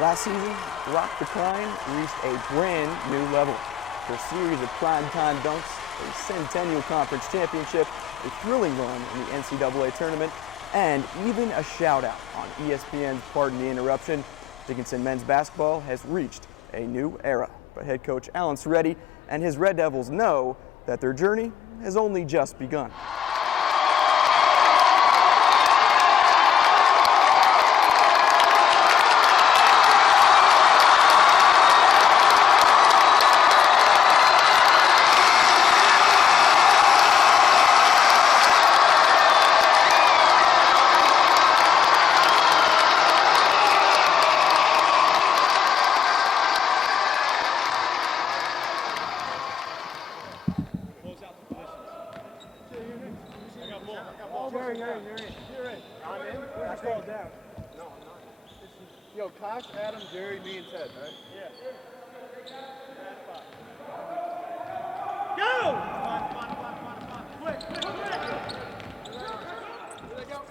Last season, Rock the Climb reached a brand new level. For a series of primetime dunks, a Centennial Conference championship, a thrilling run in the NCAA tournament, and even a shout-out on ESPN's Pardon the Interruption, Dickinson men's basketball has reached a new era. But head coach Alan Seretti and his Red Devils know that their journey has only just begun. Yo, Cox, Adam, Jerry, me, and Ted, right? Yeah. Go! Come on. Quick. Here they go.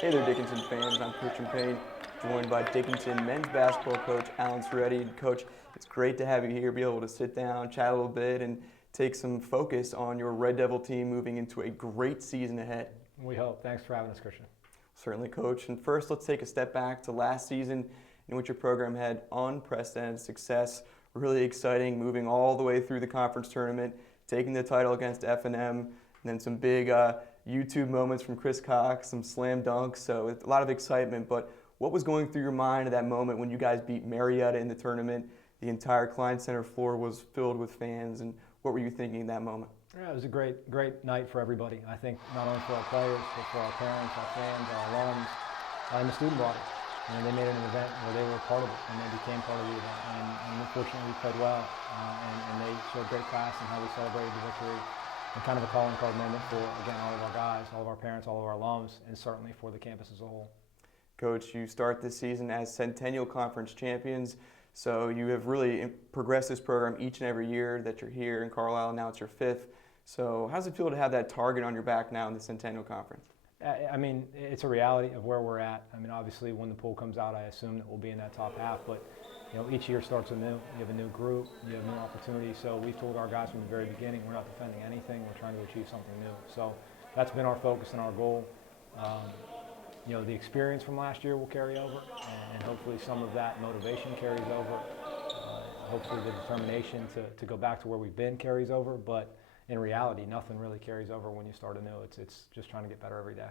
Hey there, Dickinson fans. I'm Christian Payne, joined by Dickinson men's basketball coach Alan Seretti. Coach, it's great to have you here, be able to sit down, chat a little bit, and take some focus on your Red Devil team moving into a great season ahead. We hope. Thanks for having us, Christian. Certainly, Coach. And first, let's take a step back to last season, in which your program had unprecedented success. Really exciting, moving all the way through the conference tournament, taking the title against F&M, and then some big YouTube moments from Chris Cox, some slam dunks. So a lot of excitement. But what was going through your mind at that moment when you guys beat Marietta in the tournament? The entire Klein Center floor was filled with fans, and what were you thinking in that moment? Yeah, it was a great night for everybody. I think not only for our players, but for our parents, our fans, our alums, and the student body. And they made it an event where they were part of it, and they became part of the event. And unfortunately, we played well, and they showed great class in how we celebrated the victory. And kind of a calling card moment for, again, all of our guys, all of our parents, all of our alums, and certainly for the campus as a whole. Coach, you start this season as Centennial Conference champions. So you have really progressed this program each and every year that you're here in Carlisle. Now it's your fifth. So how does it feel to have that target on your back now in the Centennial Conference? I mean, it's a reality of where we're at. I mean, obviously, when the poll comes out, I assume that we'll be in that top half. But you know, each year starts anew. You have a new group, you have new opportunities. So we've told our guys from the very beginning, we're not defending anything. We're trying to achieve something new. So that's been our focus and our goal. You know, the experience from last year will carry over, and hopefully some of that motivation carries over. Hopefully the determination to go back to where we've been carries over, but in reality, nothing really carries over when you start anew. It's just trying to get better every day.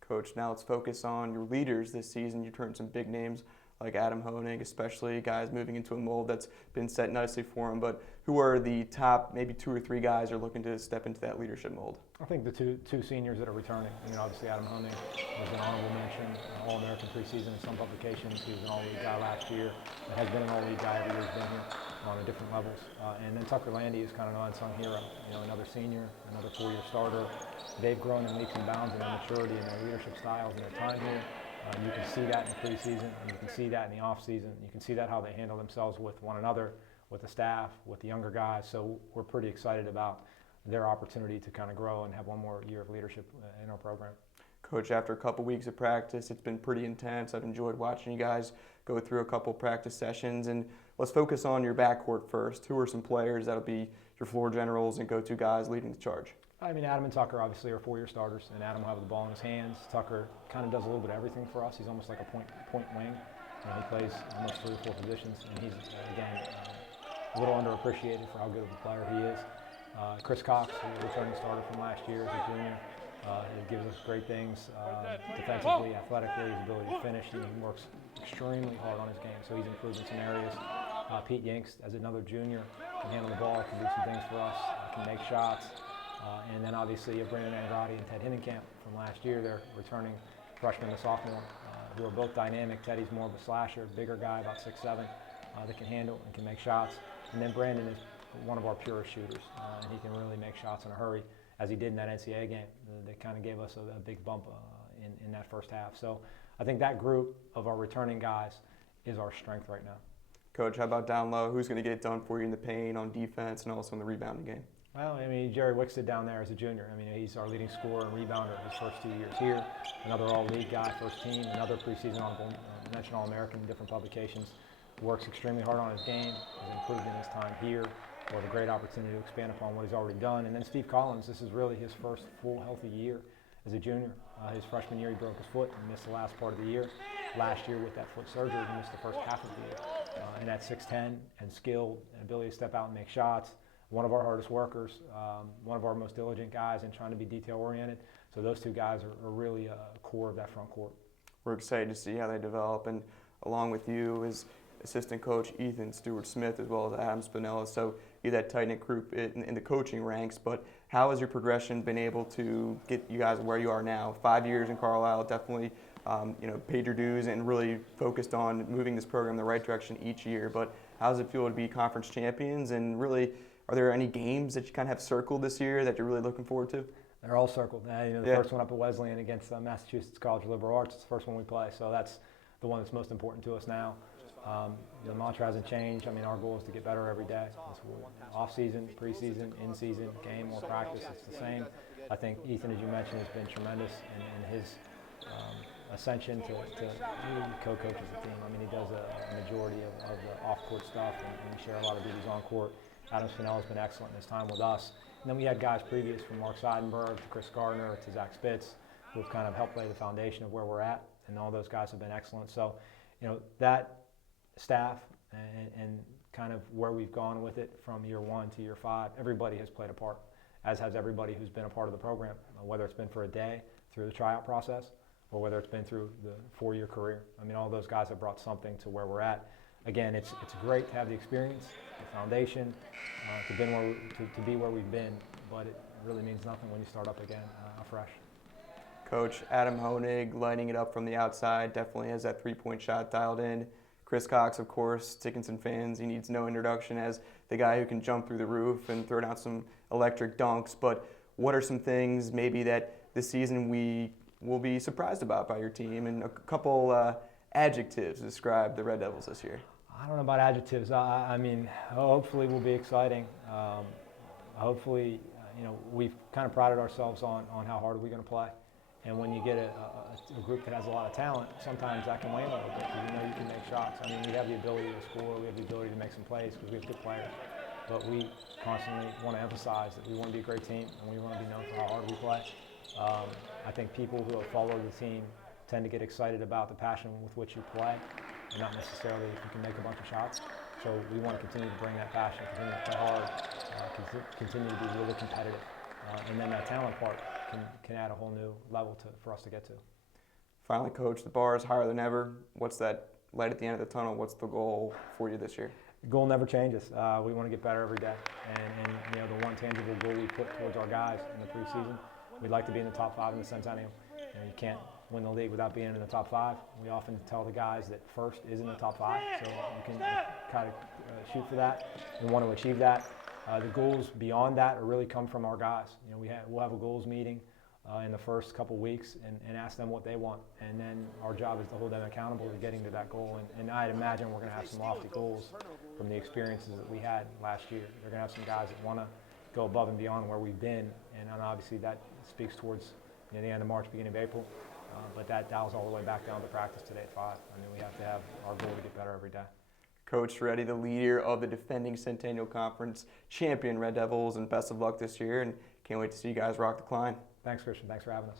Coach, now let's focus on your leaders this season. You turned some big names like Adam Honig, especially guys moving into a mold that's been set nicely for him. But who are the top maybe 2 or 3 guys who are looking to step into that leadership mold? I think the two seniors that are returning. I mean, obviously Adam Honig was an honorable mention, All-American preseason in some publications. He was an All-League guy last year. Has been an All-League guy every year he's been here on different levels. And then Tucker Landy is kind of an unsung hero. You know, another senior, another 4-year starter. They've grown in leaps and bounds in their maturity and their leadership styles in their time here. You can see that in the preseason, and you can see that in the off-season. You can see that how they handle themselves with one another, with the staff, with the younger guys. So we're pretty excited about their opportunity to kind of grow and have one more year of leadership in our program. Coach, after a couple weeks of practice, it's been pretty intense. I've enjoyed watching you guys go through a couple practice sessions. And let's focus on your backcourt first. Who are some players that'll be your floor generals and go-to guys leading the charge? I mean, Adam and Tucker obviously are 4-year starters, and Adam will have the ball in his hands. Tucker kind of does a little bit of everything for us. He's almost like a point wing. You know, he plays almost 3 or 4 positions, and he's, again, a little underappreciated for how good of a player he is. Chris Cox, the returning starter from last year as a junior, he gives us great things defensively, athletically, his ability to finish. He works extremely hard on his game, so he's improved in some areas. Pete Yanks, as another junior, can handle the ball, can do some things for us, can make shots. And then obviously you have Brandon Andrade and Ted Hinnenkamp from last year. They're returning freshman and sophomore, who are both dynamic. Teddy's more of a slasher, bigger guy, about 6'7", that can handle and can make shots. And then Brandon is one of our purest shooters, and he can really make shots in a hurry, as he did in that NCAA game. That kind of gave us a big bump in that first half. So I think that group of our returning guys is our strength right now. Coach, how about down low? Who's going to get it done for you in the paint, on defense, and also in the rebounding game? Well, I mean, Jerry Wicksted down there as a junior. I mean, he's our leading scorer and rebounder his first 2 years here. Another all-league guy, first team, another preseason honorable mention All-American in different publications. Works extremely hard on his game, has improved in his time here. We'll have a great opportunity to expand upon what he's already done. And then Steve Collins, this is really his first full healthy year as a junior. His freshman year, he broke his foot and missed the last part of the year. Last year with that foot surgery, he missed the first half of the year. And at 6'10", and skilled, and ability to step out and make shots, one of our hardest workers, one of our most diligent guys, and trying to be detail-oriented. So those two guys are really a core of that front court. We're excited to see how they develop, and along with you is assistant coach Ethan Stewart-Smith, as well as Adam Spinella. So you're that tight-knit group in the coaching ranks, but how has your progression been able to get you guys where you are now? 5 years in Carlisle, definitely paid your dues and really focused on moving this program in the right direction each year. But how does it feel to be conference champions? And really, are there any games that you kind of have circled this year that you're really looking forward to? They're all circled. The first one up at Wesleyan against Massachusetts College of Liberal Arts is the first one we play. So that's the one that's most important to us now. The mantra hasn't changed. I mean, our goal is to get better every day. Off-season, preseason, in-season, game or practice, it's the same. I think Ethan, as you mentioned, has been tremendous in his ascension to co-coaches the team. I mean, he does a majority of the off-court stuff, and we share a lot of duties on court. Adam Spinella has been excellent in his time with us. And then we had guys previous, from Mark Seidenberg to Chris Gardner to Zach Spitz, who have kind of helped lay the foundation of where we're at, and all those guys have been excellent. So, that staff and kind of where we've gone with it from year 1 to year 5, everybody has played a part, as has everybody who's been a part of the program, whether it's been for a day through the tryout process or whether it's been through the 4-year career. I mean, all those guys have brought something to where we're at. Again, it's great to have the experience, the foundation, to be where we've been, but it really means nothing when you start up again afresh. Coach Adam Honig lighting it up from the outside, definitely has that three-point shot dialed in. Chris Cox, of course, Dickinson fans, he needs no introduction as the guy who can jump through the roof and throw down some electric dunks. But what are some things maybe that this season we will be surprised about by your team, and a couple adjectives to describe the Red Devils this year? I don't know about adjectives. I mean, hopefully we'll be exciting. Hopefully, we've kind of prided ourselves on how hard are we going to play. And when you get a group that has a lot of talent, sometimes that can wane a little bit because you can make shots. I mean, we have the ability to score, we have the ability to make some plays because we have good players. But we constantly want to emphasize that we want to be a great team and we want to be known for how hard we play. I think people who have followed the team tend to get excited about the passion with which you play, and not necessarily if you can make a bunch of shots. So we want to continue to bring that passion, continue to play hard, continue to be really competitive. And then that talent part can add a whole new level for us to get to. Finally, Coach, the bar is higher than ever. What's that light at the end of the tunnel? What's the goal for you this year? The goal never changes. We want to get better every day. And the one tangible goal we put towards our guys in the preseason, we'd like to be in the top 5 in the Centennial. You can't win the league without being in the top 5. We often tell the guys that first is in the top 5, so you can kind of shoot for that. We want to achieve that. The goals beyond that really come from our guys. We'll have a goals meeting in the first couple weeks and ask them what they want, and then our job is to hold them accountable to getting to that goal. And I'd imagine we're going to have some lofty goals from the experiences that we had last year. They're going to have some guys that want to go above and beyond where we've been, and obviously that speaks towards the end of March, beginning of April. But that dials all the way back down to practice today at 5. I mean, we have to have our goal to get better every day. Coach Seretti, the leader of the defending Centennial Conference champion Red Devils, and best of luck this year, and can't wait to see you guys rock the climb. Thanks, Christian. Thanks for having us.